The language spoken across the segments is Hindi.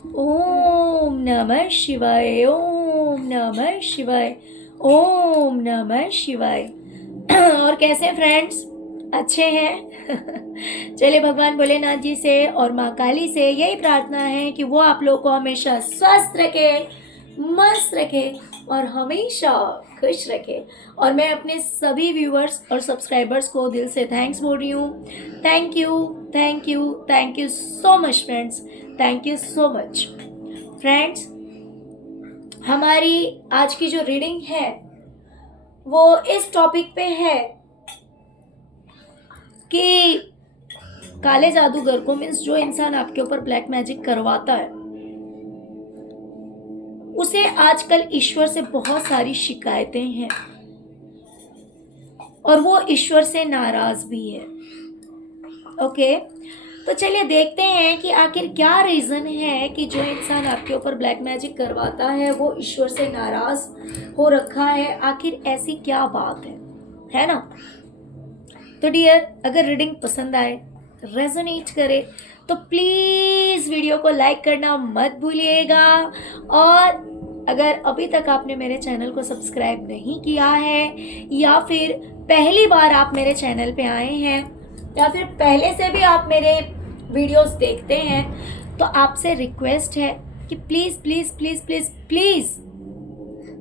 ओम नमः शिवाय, ओम नमः शिवाय, ओम नमः शिवाय। और कैसे फ्रेंड्स, अच्छे हैं? चलिए भगवान भोलेनाथ जी से और माँ काली से यही प्रार्थना है कि वो आप लोग को हमेशा स्वस्थ रखे, मस्त रखे और हमेशा खुश रखे। और मैं अपने सभी व्यूअर्स और सब्सक्राइबर्स को दिल से थैंक्स बोल रही हूँ। Thank you, thank you, thank you so much friends, thank you so much friends. हमारी आज की जो रीडिंग है वो इस टॉपिक पे है कि काले जादूगर को, मीन्स जो इंसान आपके ऊपर ब्लैक मैजिक करवाता है, उसे आजकल ईश्वर से बहुत सारी शिकायतें हैं और वो ईश्वर से नाराज भी है। ओके, तो चलिए देखते हैं कि आखिर क्या रीजन है कि जो इंसान आपके ऊपर ब्लैक मैजिक करवाता है वो ईश्वर से नाराज हो रखा है। आखिर ऐसी क्या बात है ना? तो डियर, अगर रीडिंग पसंद आए, रेजोनेट करे, तो प्लीज वीडियो को लाइक करना मत भूलिएगा। और अगर अभी तक आपने मेरे चैनल को सब्सक्राइब नहीं किया है या फिर पहली बार आप मेरे चैनल पे आए हैं या फिर पहले से भी आप मेरे वीडियोस देखते हैं, तो आपसे रिक्वेस्ट है कि please please please please please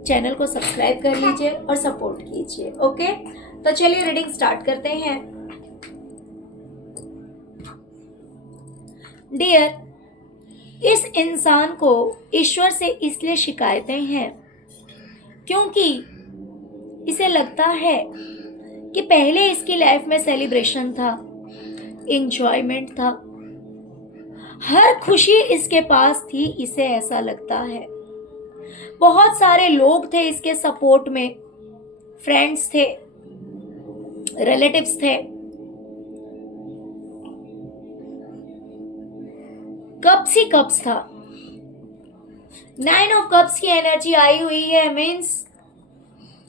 channel को सब्सक्राइब कर लीजिए और सपोर्ट कीजिए। ओके, तो चलिए रीडिंग स्टार्ट करते हैं। डियर, इस इंसान को ईश्वर से इसलिए शिकायतें हैं क्योंकि इसे लगता है कि पहले इसकी लाइफ में सेलिब्रेशन था, एंजॉयमेंट था, हर खुशी इसके पास थी। इसे ऐसा लगता है बहुत सारे लोग थे इसके सपोर्ट में, फ्रेंड्स थे, रिलेटिव्स थे। कप्स ही कप्स था। 9 ऑफ कप्स की एनर्जी आई हुई है, मीन्स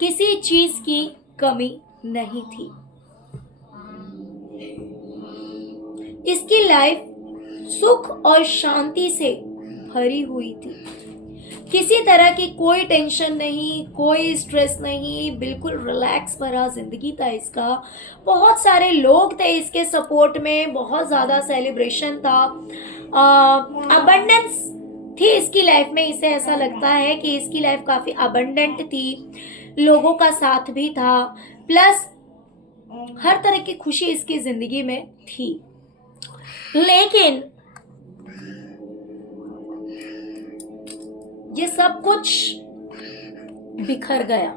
किसी चीज की कमी नहीं थी। इसकी लाइफ सुख और शांति से भरी हुई थी। किसी तरह की कोई टेंशन नहीं, कोई स्ट्रेस नहीं, बिल्कुल रिलैक्स भरा जिंदगी था इसका। बहुत सारे लोग थे इसके सपोर्ट में, बहुत ज़्यादा सेलिब्रेशन था, अबंडेंस थी इसकी लाइफ में। इसे ऐसा लगता है कि इसकी लाइफ काफ़ी अबंडेंट थी, लोगों का साथ भी था, प्लस हर तरह की खुशी इसकी ज़िंदगी में थी। लेकिन ये सब कुछ बिखर गया,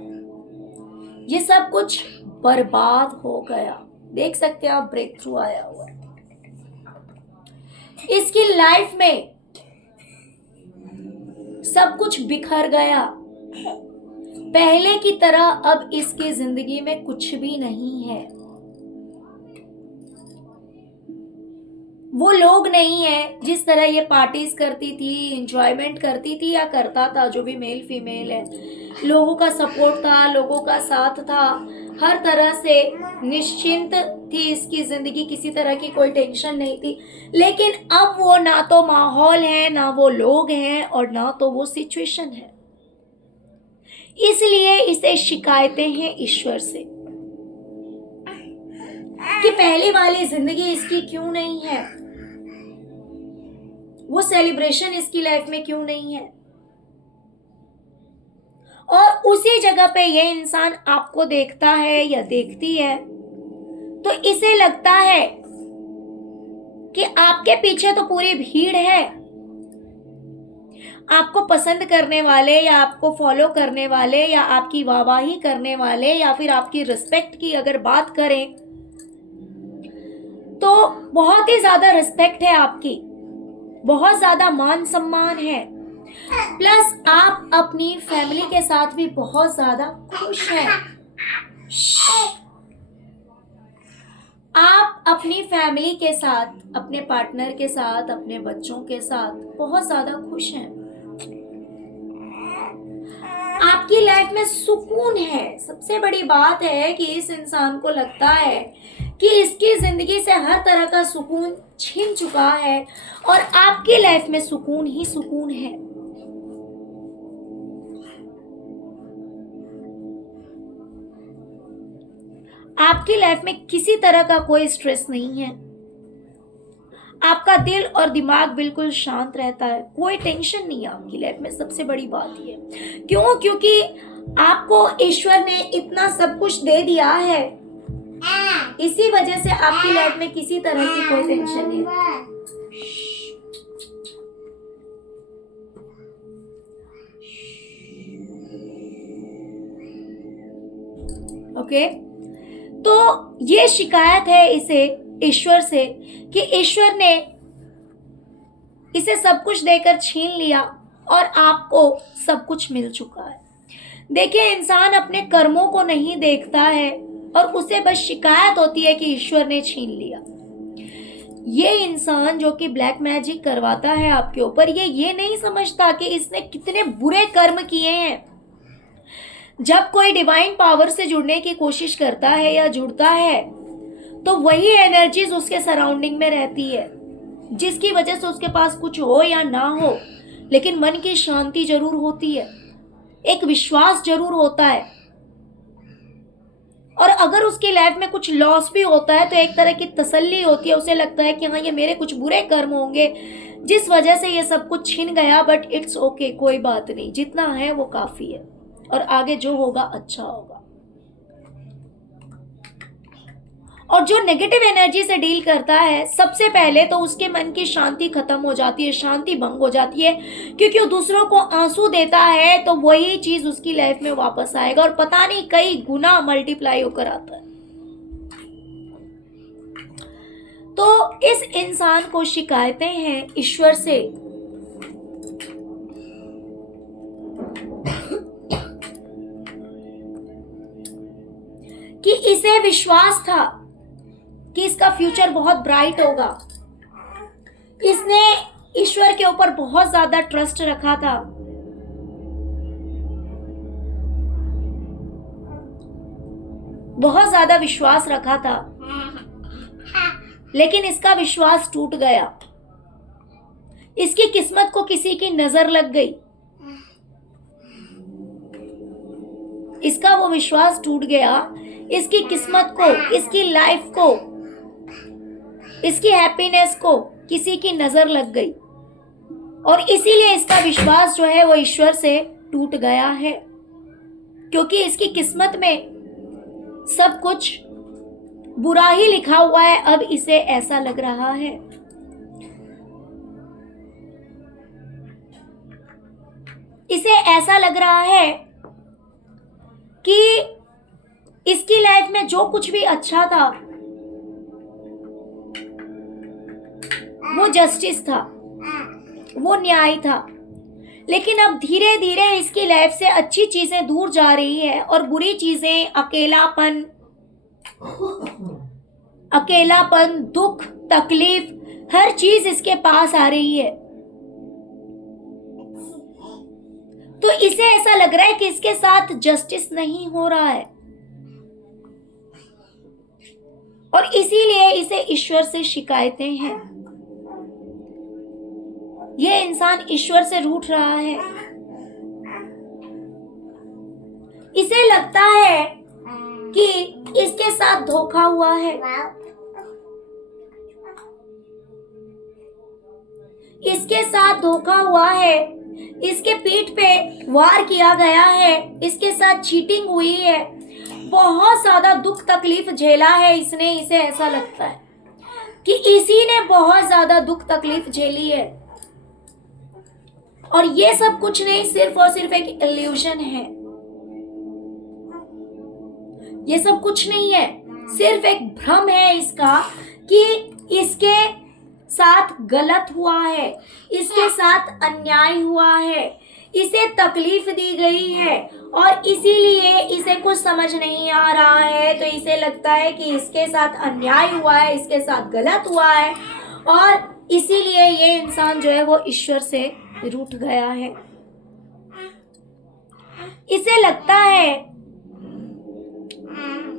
ये सब कुछ बर्बाद हो गया। देख सकते हैं आप, ब्रेक थ्रू आया हुआ है इसकी लाइफ में। सब कुछ बिखर गया। पहले की तरह अब इसकी जिंदगी में कुछ भी नहीं है। वो लोग नहीं है जिस तरह ये पार्टीज करती थी, एंजॉयमेंट करती थी या करता था, जो भी मेल फीमेल है। लोगों का सपोर्ट था, लोगों का साथ था, हर तरह से निश्चिंत थी इसकी जिंदगी, किसी तरह की कोई टेंशन नहीं थी। लेकिन अब वो ना तो माहौल है, ना वो लोग हैं और ना तो वो सिचुएशन है। इसलिए इसे शिकायतें हैं ईश्वर से कि पहली वाली जिंदगी इसकी क्यों नहीं है, वो सेलिब्रेशन इसकी लाइफ में क्यों नहीं है। और उसी जगह पे ये इंसान आपको देखता है या देखती है तो इसे लगता है कि आपके पीछे तो पूरी भीड़ है, आपको पसंद करने वाले या आपको फॉलो करने वाले या आपकी वाहवाही करने वाले या फिर आपकी रिस्पेक्ट की अगर बात करें तो बहुत ही ज्यादा रिस्पेक्ट है आपकी, बहुत ज्यादा मान सम्मान है, प्लस आप अपनी फैमिली के साथ भी बहुत ज्यादा खुश हैं। आप अपनी फैमिली के साथ, अपने पार्टनर के साथ, अपने बच्चों के साथ बहुत ज्यादा खुश हैं। आपकी लाइफ में सुकून है। सबसे बड़ी बात है कि इस इंसान को लगता है कि इसकी जिंदगी से हर तरह का सुकून छीन चुका है और आपकी लाइफ में सुकून ही सुकून है। आपकी लाइफ में किसी तरह का कोई स्ट्रेस नहीं है, आपका दिल और दिमाग बिल्कुल शांत रहता है, कोई टेंशन नहीं है आपकी लाइफ में। सबसे बड़ी बात ये क्यों, क्योंकि आपको ईश्वर ने इतना सब कुछ दे दिया है, इसी वजह से आपकी लाइफ में किसी तरह की कोई टेंशन नहीं है। ओके, तो ये शिकायत है इसे ईश्वर से कि ईश्वर ने इसे सब कुछ देकर छीन लिया और आपको सब कुछ मिल चुका है। देखिए, इंसान अपने कर्मों को नहीं देखता है और उसे बस शिकायत होती है कि ईश्वर ने छीन लिया। ये इंसान जो कि ब्लैक मैजिक करवाता है आपके ऊपर, ये नहीं समझता कि इसने कितने बुरे कर्म किए हैं। जब कोई डिवाइन पावर से जुड़ने की कोशिश करता है या जुड़ता है तो वही एनर्जीज उसके सराउंडिंग में रहती है, जिसकी वजह से उसके पास कुछ हो या ना हो, लेकिन मन की शांति जरूर होती है, एक विश्वास जरूर होता है। और अगर उसकी लाइफ में कुछ लॉस भी होता है तो एक तरह की तसल्ली होती है, उसे लगता है कि हाँ, ये मेरे कुछ बुरे कर्म होंगे जिस वजह से ये सब कुछ छिन गया, बट इट्स ओके, कोई बात नहीं, जितना है वो काफी है और आगे जो होगा अच्छा होगा। और जो नेगेटिव एनर्जी से डील करता है, सबसे पहले तो उसके मन की शांति खत्म हो जाती है, शांति भंग हो जाती है, क्योंकि वो दूसरों को आंसू देता है तो वही चीज उसकी लाइफ में वापस आएगा और पता नहीं कई गुना मल्टीप्लाई होकर आता है। तो इस इंसान को शिकायतें हैं ईश्वर से कि इसे विश्वास था कि इसका फ्यूचर बहुत ब्राइट होगा, इसने ईश्वर के ऊपर बहुत ज्यादा ट्रस्ट रखा था, बहुत ज्यादा विश्वास रखा था, लेकिन इसका विश्वास टूट गया। इसकी किस्मत को किसी की नजर लग गई, इसका वो विश्वास टूट गया, इसकी किस्मत को, इसकी लाइफ को, इसकी हैप्पीनेस को किसी की नजर लग गई और इसीलिए इसका विश्वास जो है वो ईश्वर से टूट गया है, क्योंकि इसकी किस्मत में सब कुछ बुरा ही लिखा हुआ है। अब इसे ऐसा लग रहा है इसे ऐसा लग रहा है कि इसकी लाइफ में जो कुछ भी अच्छा था वो जस्टिस था, वो न्याय था, लेकिन अब धीरे धीरे इसकी लाइफ से अच्छी चीजें दूर जा रही है और बुरी चीजें, अकेलापन, दुख, तकलीफ, हर चीज इसके पास आ रही है। तो इसे ऐसा लग रहा है कि इसके साथ जस्टिस नहीं हो रहा है और इसीलिए इसे ईश्वर से शिकायतें हैं। ये इंसान ईश्वर से रूठ रहा है, इसे लगता है कि इसके साथ धोखा हुआ है, इसके साथ धोखा हुआ है, इसके पीठ पे वार किया गया है, इसके साथ चीटिंग हुई है, बहुत ज्यादा दुख तकलीफ झेला है इसने। इसे ऐसा लगता है कि इसी ने बहुत ज्यादा दुख तकलीफ झेली है और ये सब कुछ नहीं, सिर्फ और सिर्फ एक इल्यूजन है। ये सब कुछ नहीं है, सिर्फ एक भ्रम है इसका कि इसके साथ गलत हुआ है, इसके साथ अन्याय हुआ है, इसे तकलीफ दी गई है और इसीलिए इसे कुछ समझ नहीं आ रहा है। तो इसे लगता है कि इसके साथ अन्याय हुआ है, इसके साथ गलत हुआ है और इसीलिए ये इंसान जो है वो ईश्वर से रूठ गया है। इसे लगता है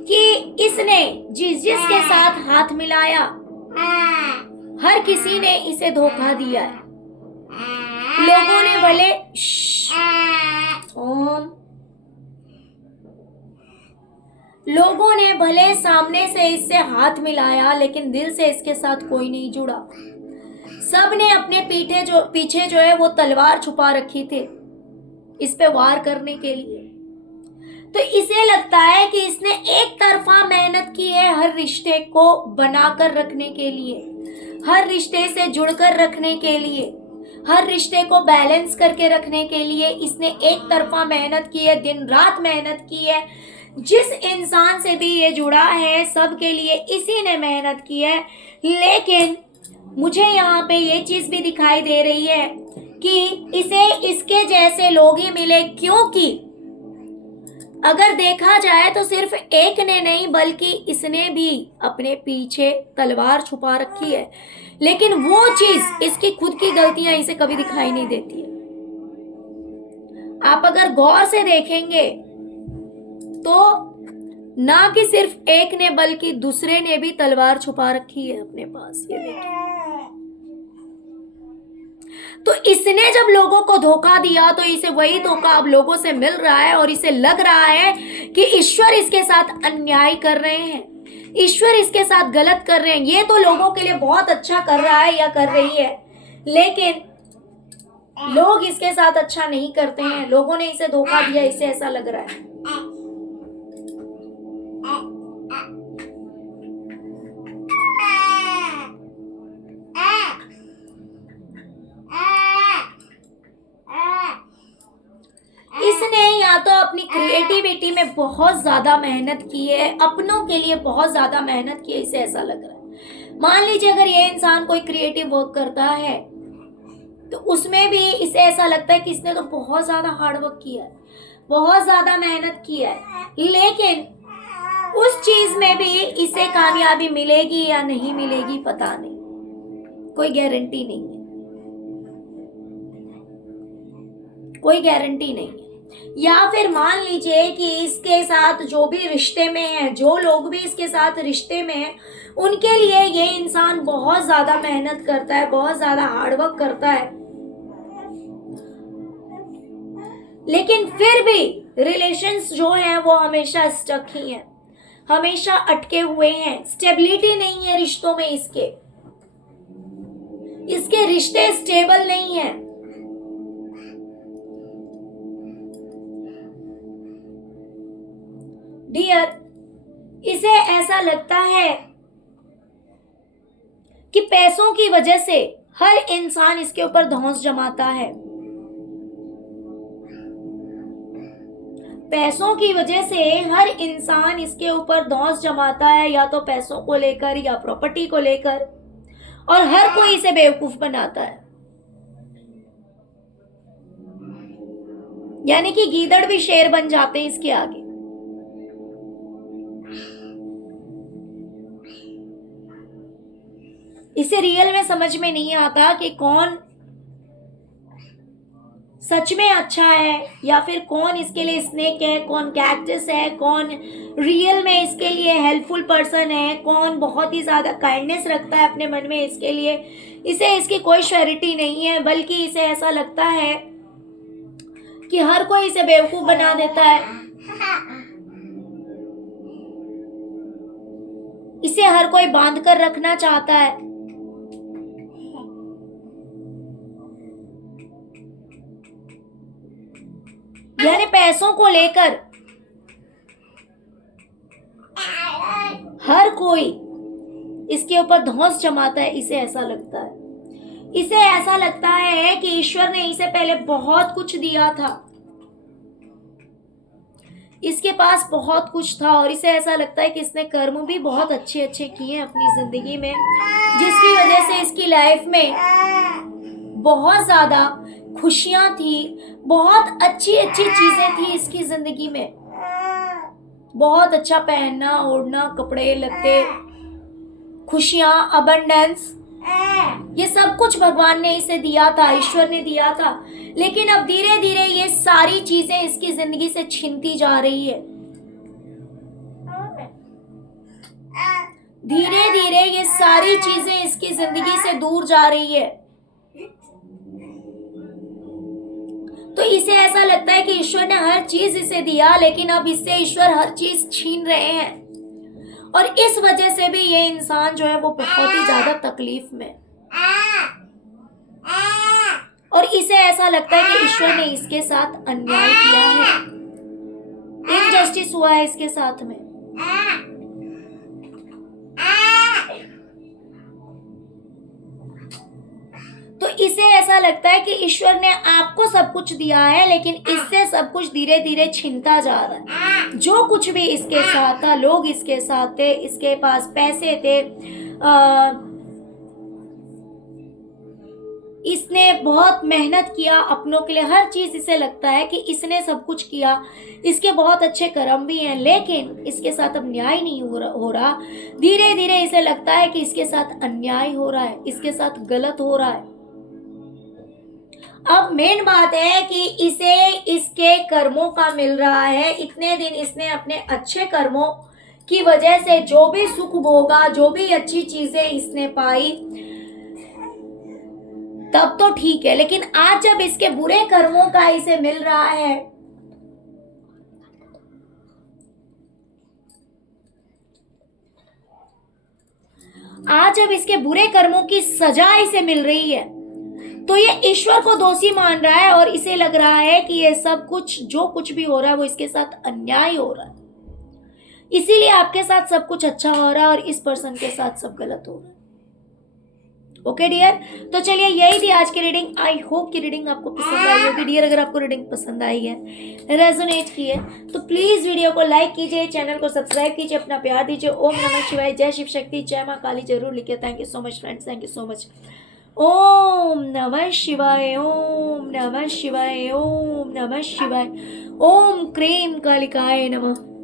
कि इसने जिसके साथ हाथ मिलाया हर किसी ने इसे धोखा दिया है। लोगों ने भले लोगों ने भले सामने से इससे हाथ मिलाया, लेकिन दिल से इसके साथ कोई नहीं जुड़ा। सब ने अपने पीछे जो है वो तलवार छुपा रखी थी इस पे वार करने के लिए। तो इसे लगता है कि इसने एक तरफा मेहनत की है हर रिश्ते को बनाकर रखने के लिए, हर रिश्ते से जुड़कर रखने के लिए, हर रिश्ते को बैलेंस करके रखने के लिए इसने एक तरफा मेहनत की है, दिन रात मेहनत की है। जिस इंसान से भी ये जुड़ा है सबके लिए इसी ने मेहनत की है। लेकिन मुझे यहाँ पे ये चीज भी दिखाई दे रही है कि इसे इसके जैसे लोग ही मिले, क्योंकि अगर देखा जाए तो सिर्फ एक ने नहीं बल्कि इसने भी अपने पीछे तलवार छुपा रखी है, लेकिन वो चीज इसकी खुद की गलतियां इसे कभी दिखाई नहीं देती है। आप अगर गौर से देखेंगे तो ना कि सिर्फ एक ने बल्कि दूसरे ने भी तलवार छुपा रखी है अपने पास। ये देखिए, तो इसने जब लोगों को धोखा दिया तो इसे वही धोखा अब लोगों से मिल रहा है और इसे लग रहा है कि ईश्वर इसके साथ अन्याय कर रहे हैं, ईश्वर इसके साथ गलत कर रहे हैं। ये तो लोगों के लिए बहुत अच्छा कर रहा है या कर रही है, लेकिन लोग इसके साथ अच्छा नहीं करते हैं। लोगों ने इसे धोखा दिया, इसे ऐसा लग रहा है। इसने या तो अपनी क्रिएटिविटी में बहुत ज्यादा मेहनत की है, अपनों के लिए बहुत ज्यादा मेहनत की है, इसे ऐसा लग रहा है। मान लीजिए अगर ये इंसान कोई क्रिएटिव वर्क करता है तो उसमें भी इसे ऐसा लगता है कि इसने तो बहुत ज्यादा हार्ड वर्क किया है, बहुत ज्यादा मेहनत की है, लेकिन उस चीज में भी इसे कामयाबी मिलेगी या नहीं मिलेगी पता नहीं, कोई गारंटी नहीं है, कोई गारंटी नहीं है। या फिर मान लीजिए कि इसके साथ जो भी रिश्ते में है, जो लोग भी इसके साथ रिश्ते में हैं, उनके लिए ये इंसान बहुत ज्यादा मेहनत करता है, बहुत ज्यादा हार्डवर्क करता है, लेकिन फिर भी रिलेशंस जो हैं वो हमेशा स्टक ही हैं, हमेशा अटके हुए हैं। स्टेबिलिटी नहीं है रिश्तों में, इसके रिश्ते स्टेबल नहीं है। डियर, इसे ऐसा लगता है कि पैसों की वजह से हर इंसान इसके ऊपर धौंस जमाता है, पैसों की वजह से हर इंसान इसके ऊपर धौंस जमाता है, या तो पैसों को लेकर या प्रॉपर्टी को लेकर, और हर कोई इसे बेवकूफ बनाता है। यानी कि गीदड़ भी शेर बन जाते हैं इसके आगे। इसे रियल में समझ में नहीं आता कि कौन सच में अच्छा है या फिर कौन इसके लिए स्नेक है, कौन कैक्टस है, कौन रियल में इसके लिए हेल्पफुल पर्सन है, कौन बहुत ही ज्यादा काइंडनेस रखता है अपने मन में इसके लिए। इसे इसकी कोई श्योरिटी नहीं है, बल्कि इसे ऐसा लगता है कि हर कोई इसे बेवकूफ बना देता है, इसे हर कोई बांध कर रखना चाहता है। यानी पैसों को लेकर हर कोई इसके ऊपर धौंस जमाता है, इसे ऐसा लगता है। इसे ऐसा लगता है कि ईश्वर ने इसे पहले बहुत कुछ दिया था, इसके पास बहुत कुछ था, और इसे ऐसा लगता है कि इसने कर्म भी बहुत अच्छे अच्छे किए हैं अपनी जिंदगी में, जिसकी वजह से इसकी लाइफ में बहुत ज्यादा खुशियां थी, बहुत अच्छी अच्छी चीजें थी इसकी जिंदगी में, बहुत अच्छा पहनना ओढ़ना, कपड़े लत्ते, खुशियां, अबंडेंस, ये सब कुछ भगवान ने इसे दिया था, ईश्वर ने दिया था। लेकिन अब धीरे धीरे ये सारी चीजें इसकी जिंदगी से छिनती जा रही है। धीरे धीरे ये सारी चीजें इसकी जिंदगी से दूर जा रही है। तो इसे ऐसा लगता है कि ईश्वर ने हर चीज इसे दिया, लेकिन अब इससे ईश्वर हर चीज छीन रहे हैं, और इस वजह से भी ये इंसान जो है वो बहुत ही ज्यादा तकलीफ में, और इसे ऐसा लगता है कि ईश्वर ने इसके साथ अन्याय किया है, इनजस्टिस हुआ है इसके साथ में। तो इसे ऐसा लगता है कि ईश्वर ने आपको सब कुछ दिया है, लेकिन इससे सब कुछ धीरे धीरे छीनता जा रहा है। जो कुछ भी इसके साथ था, लोग इसके साथ थे, इसके पास पैसे थे, इसने बहुत मेहनत किया अपनों के लिए, हर चीज इसे लगता है कि इसने सब कुछ किया, इसके बहुत अच्छे कर्म भी हैं, लेकिन इसके साथ अब न्याय नहीं हो रहा। धीरे धीरे इसे लगता है कि इसके साथ अन्याय हो रहा है, इसके साथ गलत हो रहा है। अब मेन बात है कि इसे इसके कर्मों का मिल रहा है। इतने दिन इसने अपने अच्छे कर्मों की वजह से जो भी सुख भोगा, जो भी अच्छी चीजें इसने पाई, तब तो ठीक है, लेकिन आज जब इसके बुरे कर्मों का इसे मिल रहा है, आज जब इसके बुरे कर्मों की सजा इसे मिल रही है, तो ये ईश्वर को दोषी मान रहा है, और इसे लग रहा है कि ये सब कुछ जो कुछ भी हो रहा है वो इसके साथ अन्याय हो रहा है, इसीलिए आपके साथ सब कुछ अच्छा हो रहा है और इस पर्सन के साथ सब गलत हो रहा है। ओके डियर, तो चलिए यही थी आज की रीडिंग। आई होप कि रीडिंग आपको पसंद आई होगी डियर। अगर आपको रीडिंग पसंद आई है, रेजोनेट की है, तो प्लीज वीडियो को लाइक कीजिए, चैनल को सब्सक्राइब कीजिए, अपना प्यार दीजिए। ओम नमः शिवाय, जय शिव शक्ति, जय माँ काली जरूर लिखिए। Thank you so much friends, thank you so much. ओम नमः शिवाय, ओम नमः शिवाय, ओम नमः शिवाय, ओम क्रीम कालिकाय नमः।